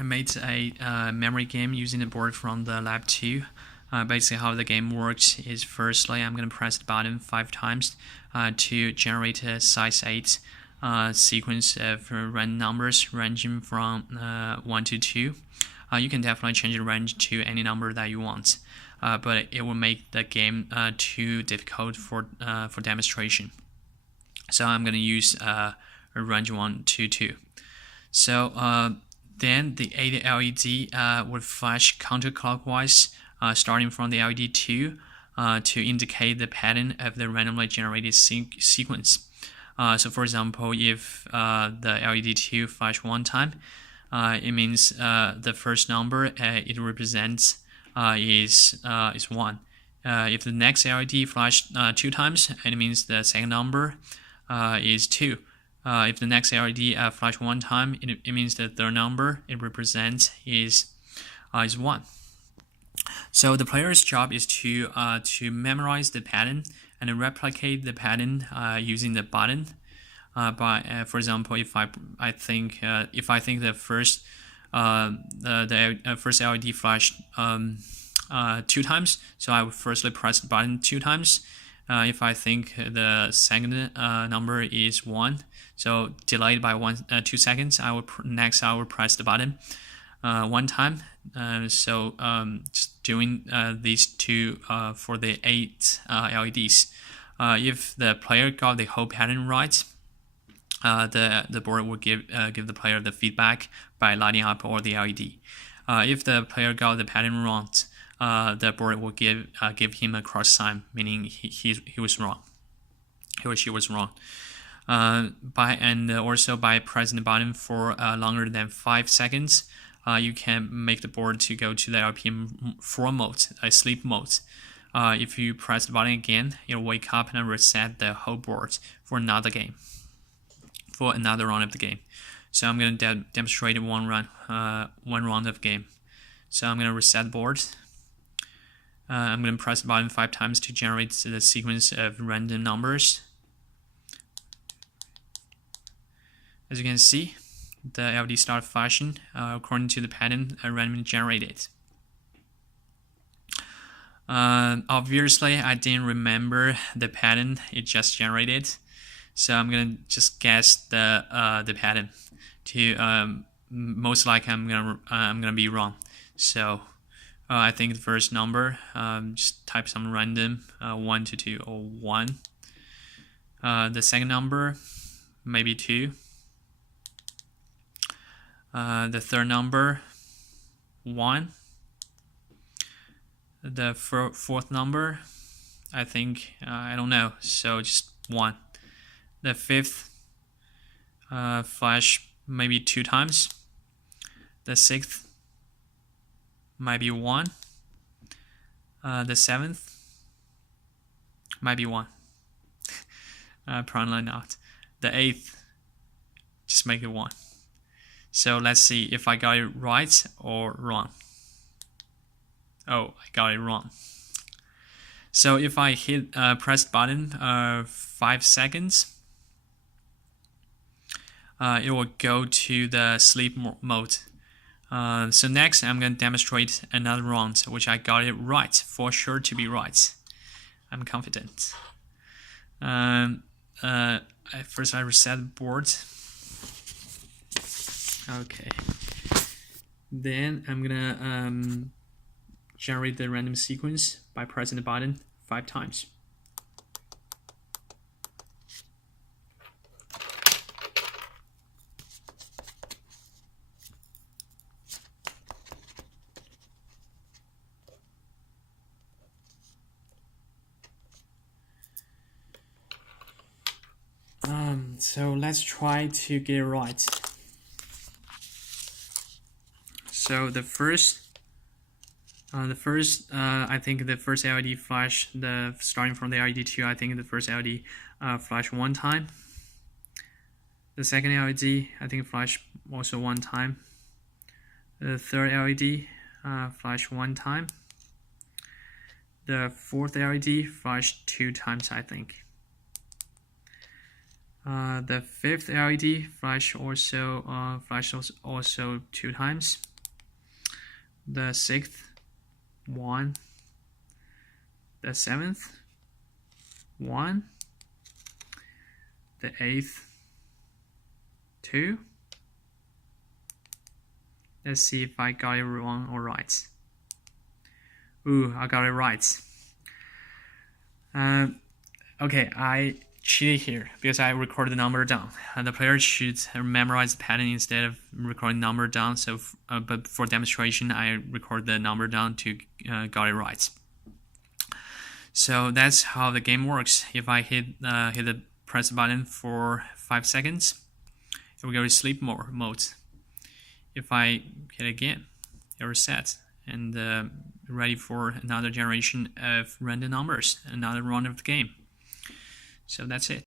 I made a memory game using the board from the lab 2. Basically how the game works is firstly I'm going to press the button 5 times to generate a size 8 sequence of random numbers ranging from 1 to 2. You can definitely change the range to any number that you want, but it will make the game too difficult for demonstration. So I'm going to use a range 1 to 2. So then the LED would flash counterclockwise starting from the LED 2 to indicate the pattern of the randomly generated sequence. So for example, if the LED 2 flash one time, it means the first number it represents is 1. If the next LED flash 2 times, it means the second number is 2. If the next LED flash 1 time, it means the third number it represents is 1. So the player's job is to memorize the pattern and replicate the pattern using the button. For example, if I think the first first LED flashed 2 times, so I would firstly press the button 2 times. If I think the second number is 1, so delayed by 2 seconds, I will press the button 1 time. Just doing these two for the 8 LEDs. If the player got the whole pattern right, the board will give the player the feedback by lighting up all the LED. If the player got the pattern wrong, the board will give him a cross sign, meaning he was wrong. He or she was wrong. Also by pressing the button for longer than 5 seconds, you can make the board to go to the LPM4 mode, a sleep mode. If you press the button again, it'll wake up and reset the whole board for another game, for another round of the game. So I'm going to demonstrate one round of game. So I'm going to reset the board. I'm going to press the button 5 times to generate the sequence of random numbers. As you can see, the LED start flashing according to the pattern randomly generated. Obviously, I didn't remember the pattern it just generated, so I'm gonna just guess the pattern. Most likely, I'm gonna be wrong. So I think the first number, just type some random 1 to 2 or 1. The second number, maybe 2. The third number, 1. The fourth number, I think, I don't know, so just 1. The fifth flash maybe 2 times. The sixth might be 1. The seventh might be 1. Probably not. The eighth, just make it 1. So let's see if I got it right or wrong. Oh, I got it wrong. So if I hit press button 5 seconds, it will go to the sleep mode. So next I'm going to demonstrate another round which I got it right, for sure to be right. I'm confident. First I reset the board. Okay. Then I'm gonna generate the random sequence by pressing the button 5 times. So let's try to get it right. So the first, I think the first LED flash, starting from the LED 2, I think the first LED flash 1 time. The second LED, I think flash also 1 time. The third LED flash 1 time. The fourth LED flash 2 times, I think. The fifth LED flash also 2 times. the 6th 1, the 7th 1, the 8th 2. Let's see if I got it wrong or right. Ooh, I got it right. Okay, I cheated here because I recorded the number down. The player should memorize the pattern instead of recording the number down. So, but for demonstration, I record the number down to got it right. So that's how the game works. If I hit the press button for 5 seconds, it will go to sleep mode. If I hit again, it resets and ready for another generation of random numbers, another run of the game. So that's it.